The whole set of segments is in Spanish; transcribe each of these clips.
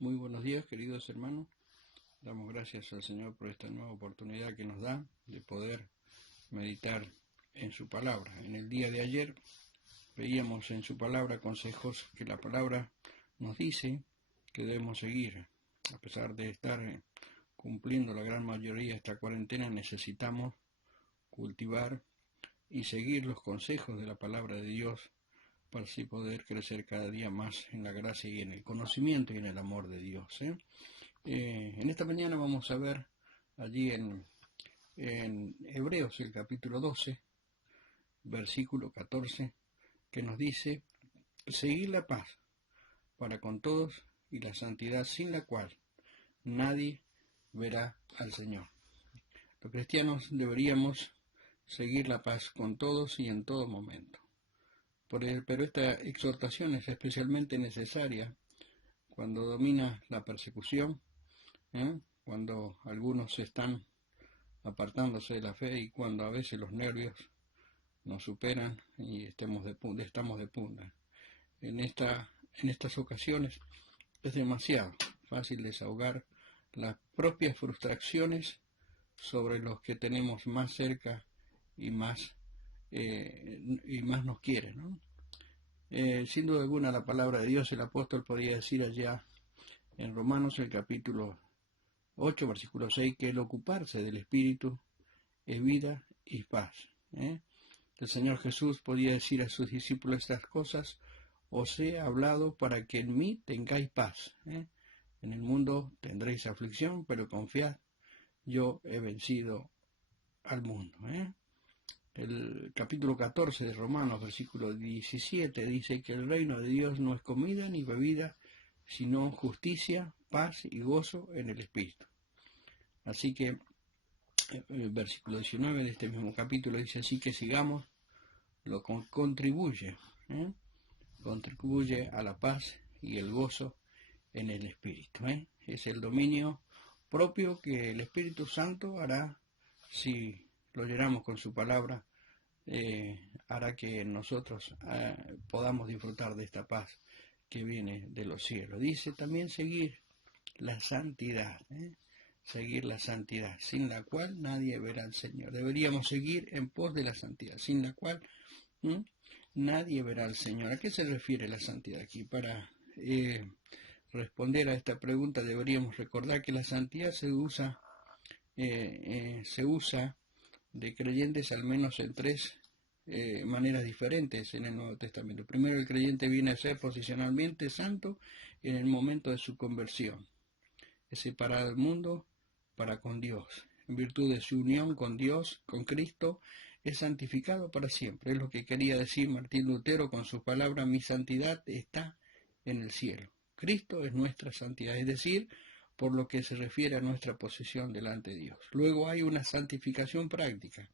Muy buenos días, queridos hermanos. Damos gracias al Señor por esta nueva oportunidad que nos da de poder meditar en su palabra. En el día de ayer veíamos en su palabra consejos que la palabra nos dice que debemos seguir. A pesar de estar cumpliendo la gran mayoría de esta cuarentena, necesitamos cultivar y seguir los consejos de la palabra de Dios para así poder crecer cada día más en la gracia y en el conocimiento y en el amor de Dios. En esta mañana vamos a ver allí en Hebreos el capítulo 12, versículo 14, que nos dice: seguir la paz para con todos y la santidad sin la cual nadie verá al Señor. Los cristianos deberíamos seguir la paz con todos y en todo momento. Pero esta exhortación es especialmente necesaria cuando domina la persecución, cuando algunos están apartándose de la fe y cuando a veces los nervios nos superan y estamos de punta. En estas ocasiones es demasiado fácil desahogar las propias frustraciones sobre los que tenemos más cerca y más nos quieren, ¿no? Sin duda alguna, la palabra de Dios, el apóstol podía decir allá en Romanos el capítulo 8, versículo 6, que el ocuparse del Espíritu es vida y paz. El Señor Jesús podía decir a sus discípulos estas cosas: os he hablado para que en mí tengáis paz. En el mundo tendréis aflicción, pero confiad, yo he vencido al mundo. El capítulo 14 de Romanos, versículo 17, dice que el reino de Dios no es comida ni bebida, sino justicia, paz y gozo en el Espíritu. Así que el versículo 19 de este mismo capítulo dice: así que sigamos lo que contribuye a la paz y el gozo en el Espíritu. Es el dominio propio que el Espíritu Santo hará si lo llenamos con su palabra. Hará que nosotros podamos disfrutar de esta paz que viene de los cielos. Dice también seguir la santidad, seguir la santidad, sin la cual nadie verá al Señor. Deberíamos seguir en pos de la santidad, sin la cual nadie verá al Señor. ¿A qué se refiere la santidad aquí? Para responder a esta pregunta deberíamos recordar que la santidad se usa de creyentes al menos en tres maneras diferentes en el Nuevo Testamento. Primero, el creyente viene a ser posicionalmente santo en el momento de su conversión. Es separado del mundo para con Dios. En virtud de su unión con Dios, con Cristo, es santificado para siempre. Es lo que quería decir Martín Lutero con su palabra: mi santidad está en el cielo. Cristo es nuestra santidad, es decir, por lo que se refiere a nuestra posición delante de Dios. Luego hay una santificación práctica.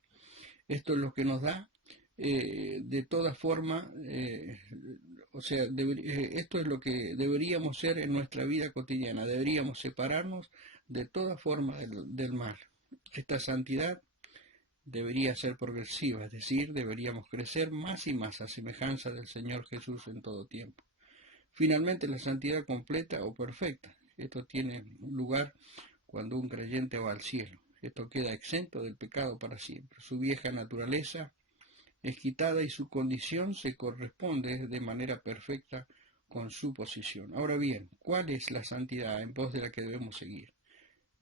Esto es lo que nos da, de toda forma, esto es lo que deberíamos ser en nuestra vida cotidiana. Deberíamos separarnos de toda forma del mal. Esta santidad debería ser progresiva, es decir, deberíamos crecer más y más a semejanza del Señor Jesús en todo tiempo. Finalmente, la santidad completa o perfecta. Esto tiene lugar cuando un creyente va al cielo. Esto queda exento del pecado para siempre. Su vieja naturaleza es quitada y su condición se corresponde de manera perfecta con su posición. Ahora bien, ¿cuál es la santidad en pos de la que debemos seguir?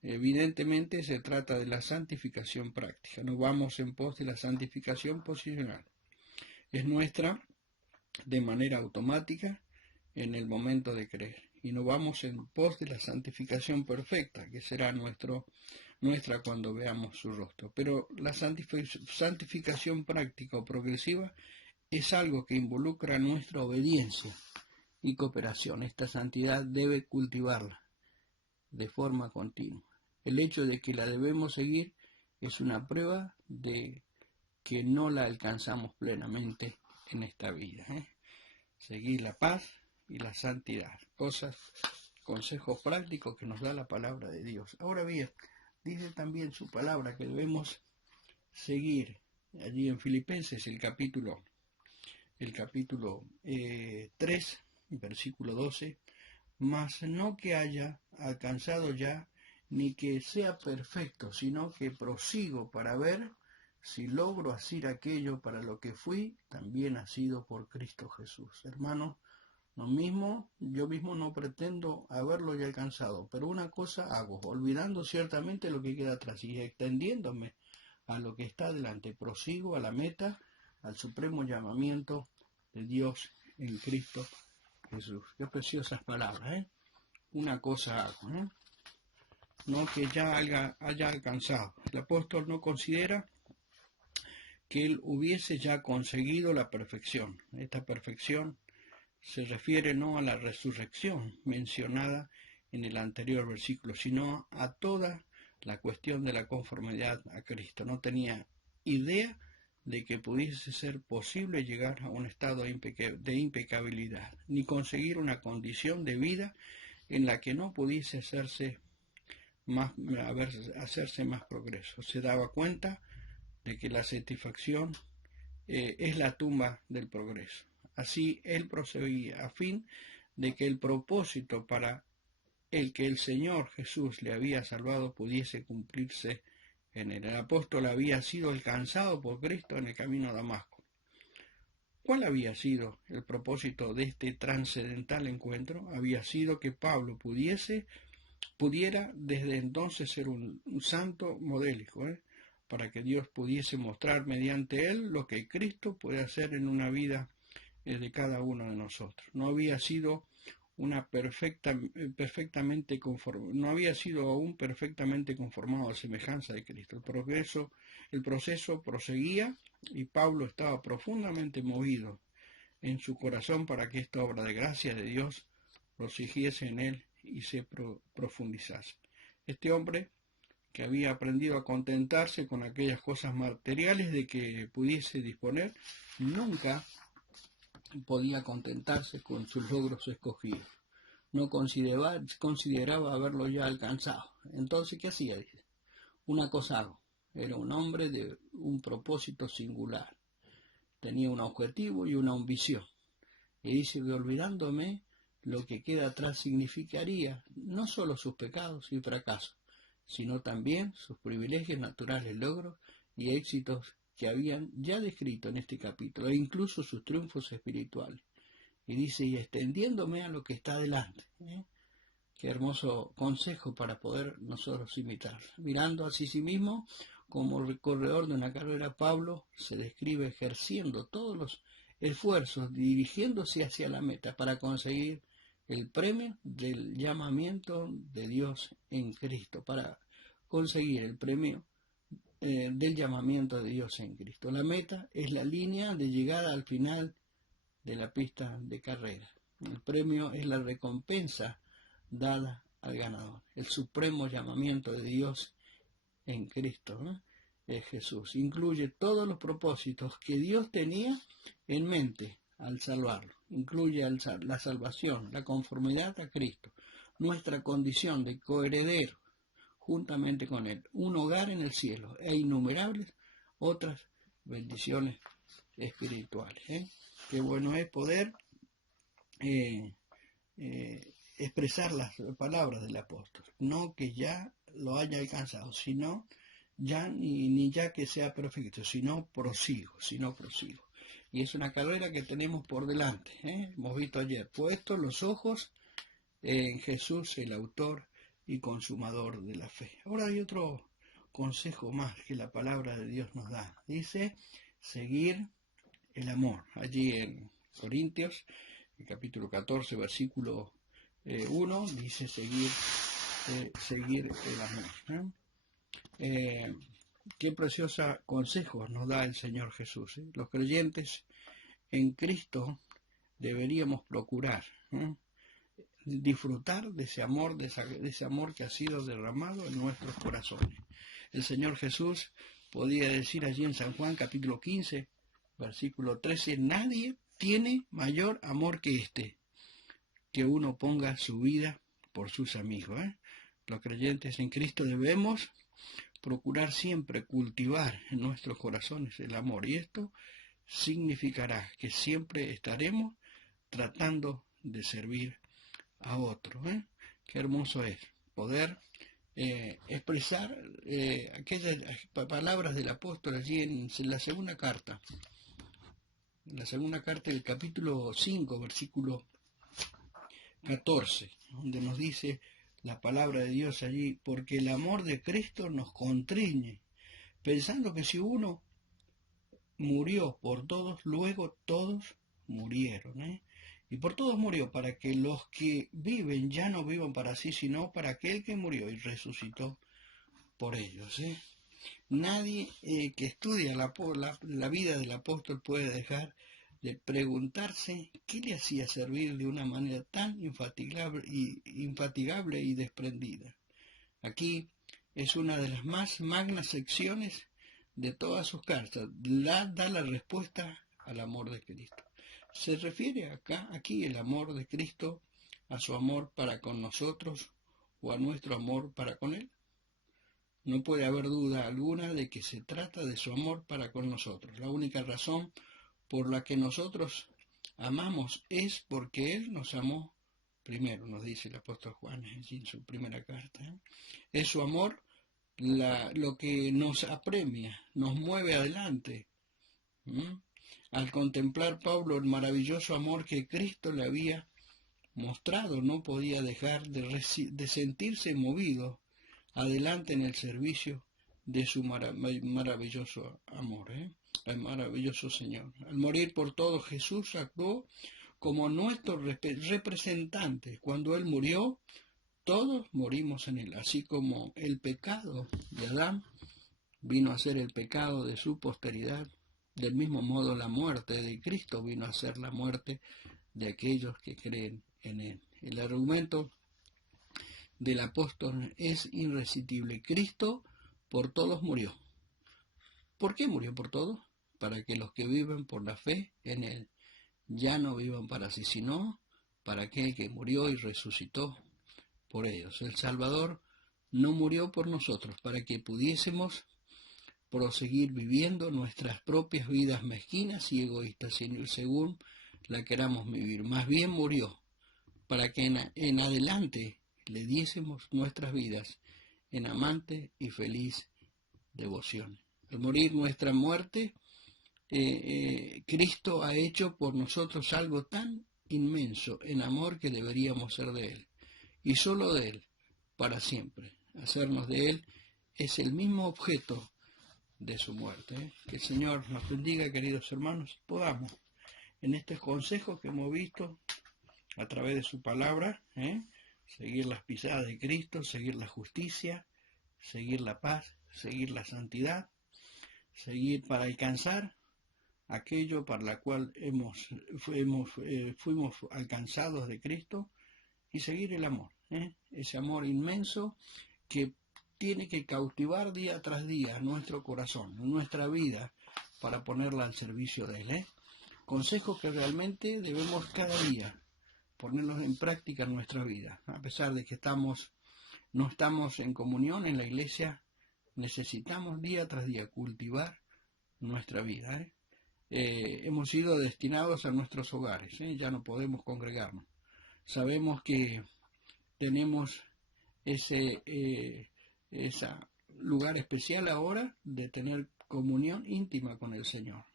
Evidentemente se trata de la santificación práctica. No vamos en pos de la santificación posicional. Es nuestra de manera automática en el momento de creer. Y no vamos en pos de la santificación perfecta, que será nuestra cuando veamos su rostro. Pero la santificación práctica o progresiva es algo que involucra nuestra obediencia y cooperación. Esta santidad debe cultivarla de forma continua. El hecho de que la debemos seguir es una prueba de que no la alcanzamos plenamente en esta vida. Seguir la paz y la santidad, consejos prácticos que nos da la palabra de Dios. Ahora bien, dice también su palabra que debemos seguir allí en Filipenses el capítulo 3, versículo 12, mas no que haya alcanzado ya, ni que sea perfecto, sino que prosigo para ver si logro hacer aquello para lo que fui también nacido por Cristo Jesús. Hermanos, yo mismo no pretendo haberlo ya alcanzado, pero una cosa hago, olvidando ciertamente lo que queda atrás y extendiéndome a lo que está delante, prosigo a la meta, al supremo llamamiento de Dios en Cristo Jesús. Qué preciosas palabras, ¿eh? Una cosa hago, ¿eh? No que ya haya alcanzado. El apóstol no considera que él hubiese ya conseguido la perfección. Esta perfección se refiere no a la resurrección mencionada en el anterior versículo, sino a toda la cuestión de la conformidad a Cristo. No tenía idea de que pudiese ser posible llegar a un estado de impecabilidad, ni conseguir una condición de vida en la que no pudiese hacerse más progreso. Se daba cuenta de que la satisfacción es la tumba del progreso. Así él proseguía a fin de que el propósito para el que el Señor Jesús le había salvado pudiese cumplirse en él. El apóstol había sido alcanzado por Cristo en el camino a Damasco. ¿Cuál había sido el propósito de este trascendental encuentro? Había sido que Pablo pudiera desde entonces ser un santo modélico, para que Dios pudiese mostrar mediante él lo que Cristo puede hacer en una vida de cada uno de nosotros. No había sido aún perfectamente conformado a semejanza de Cristo. El proceso proseguía y Pablo estaba profundamente movido en su corazón para que esta obra de gracia de Dios prosiguiese en él y se profundizase. Este hombre, que había aprendido a contentarse con aquellas cosas materiales de que pudiese disponer, nunca podía contentarse con sus logros escogidos. No consideraba haberlo ya alcanzado. Entonces, ¿qué hacía? Dice, una cosa hago. Era un hombre de un propósito singular. Tenía un objetivo y una ambición. Y dice que olvidándome, lo que queda atrás significaría no solo sus pecados y fracasos, sino también sus privilegios naturales, logros y éxitos que habían ya descrito en este capítulo, e incluso sus triunfos espirituales. Y dice, y extendiéndome a lo que está delante. Qué hermoso consejo para poder nosotros imitar. Mirando hacia sí mismo, como corredor de una carrera, Pablo se describe ejerciendo todos los esfuerzos, dirigiéndose hacia la meta para conseguir el premio del llamamiento de Dios en Cristo, para conseguir el premio del llamamiento de Dios en Cristo. La meta es la línea de llegada al final de la pista de carrera. El premio es la recompensa dada al ganador. El supremo llamamiento de Dios en Cristo, es Jesús. Incluye todos los propósitos que Dios tenía en mente al salvarlo. Incluye la salvación, la conformidad a Cristo, nuestra condición de coheredero juntamente con Él, un hogar en el cielo e innumerables otras bendiciones espirituales. Qué bueno es poder expresar las palabras del apóstol, no que ya lo haya alcanzado, sino ya ni ya que sea perfecto, sino prosigo. Y es una carrera que tenemos por delante, hemos visto ayer, puestos los ojos en Jesús, el autor y consumador de la fe. Ahora hay otro consejo más que la palabra de Dios nos da. Dice, seguir el amor. Allí en Corintios, el capítulo 14, versículo 1, dice seguir el amor. Qué preciosos consejos nos da el Señor Jesús. Los creyentes en Cristo deberíamos procurar disfrutar de ese amor que ha sido derramado en nuestros corazones. El Señor Jesús podía decir allí en San Juan capítulo 15, versículo 13, nadie tiene mayor amor que este, que uno ponga su vida por sus amigos. Los creyentes en Cristo debemos procurar siempre cultivar en nuestros corazones el amor, y esto significará que siempre estaremos tratando de servir a otro. Qué hermoso es poder expresar aquellas palabras del apóstol allí en la segunda carta. En la segunda carta del capítulo 5, versículo 14, donde nos dice la palabra de Dios allí: porque el amor de Cristo nos constriñe, pensando que si uno murió por todos, luego todos murieron. Y por todos murió, para que los que viven ya no vivan para sí, sino para aquel que murió y resucitó por ellos. Nadie que estudia la vida del apóstol puede dejar de preguntarse qué le hacía servir de una manera tan infatigable y desprendida. Aquí es una de las más magnas secciones de todas sus cartas. Da la respuesta al amor de Cristo. Se refiere aquí el amor de Cristo a su amor para con nosotros o a nuestro amor para con Él. No puede haber duda alguna de que se trata de su amor para con nosotros. La única razón por la que nosotros amamos es porque Él nos amó primero, nos dice el apóstol Juan en su primera carta. Es su amor lo que nos apremia, nos mueve adelante. Al contemplar Pablo el maravilloso amor que Cristo le había mostrado, no podía dejar de sentirse movido adelante en el servicio de su maravilloso amor, el maravilloso Señor. Al morir por todos, Jesús actuó como nuestro representante. Cuando Él murió, todos morimos en Él, así como el pecado de Adán vino a ser el pecado de su posteridad. Del mismo modo, la muerte de Cristo vino a ser la muerte de aquellos que creen en Él. El argumento del apóstol es irresistible. Cristo por todos murió. ¿Por qué murió por todos? Para que los que viven por la fe en Él ya no vivan para sí, sino para aquel que murió y resucitó por ellos. El Salvador no murió por nosotros para que pudiésemos proseguir viviendo nuestras propias vidas mezquinas y egoístas, según la queramos vivir. Más bien murió para que en adelante le diésemos nuestras vidas en amante y feliz devoción. Al morir nuestra muerte, Cristo ha hecho por nosotros algo tan inmenso en amor que deberíamos ser de Él, y solo de Él, para siempre. Hacernos de Él es el mismo objeto de su muerte. Que el Señor nos bendiga, queridos hermanos, podamos, en estos consejos que hemos visto a través de su palabra, seguir las pisadas de Cristo, seguir la justicia, seguir la paz, seguir la santidad, seguir para alcanzar aquello para la cual fuimos alcanzados de Cristo, y seguir el amor, ese amor inmenso que tiene que cautivar día tras día nuestro corazón, nuestra vida, para ponerla al servicio de Él. Consejos que realmente debemos cada día ponerlos en práctica en nuestra vida. A pesar de que no estamos en comunión en la iglesia, necesitamos día tras día cultivar nuestra vida. Hemos sido destinados a nuestros hogares, ya no podemos congregarnos. Sabemos que tenemos ese lugar especial ahora de tener comunión íntima con el Señor.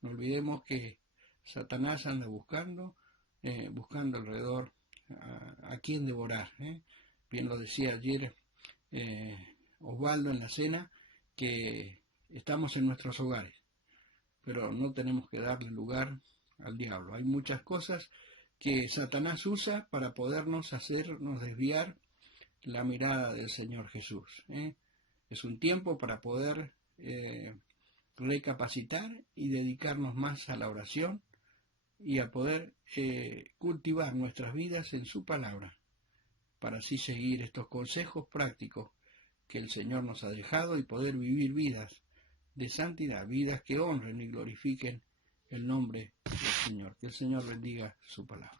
No olvidemos que Satanás anda buscando alrededor a quien devorar. Bien lo decía ayer Osvaldo en la cena, que estamos en nuestros hogares, pero no tenemos que darle lugar al diablo. Hay muchas cosas que Satanás usa para podernos hacernos desviar la mirada del Señor Jesús. Es un tiempo para poder recapacitar y dedicarnos más a la oración y a poder cultivar nuestras vidas en su palabra, para así seguir estos consejos prácticos que el Señor nos ha dejado y poder vivir vidas de santidad, vidas que honren y glorifiquen el nombre del Señor. Que el Señor bendiga su palabra.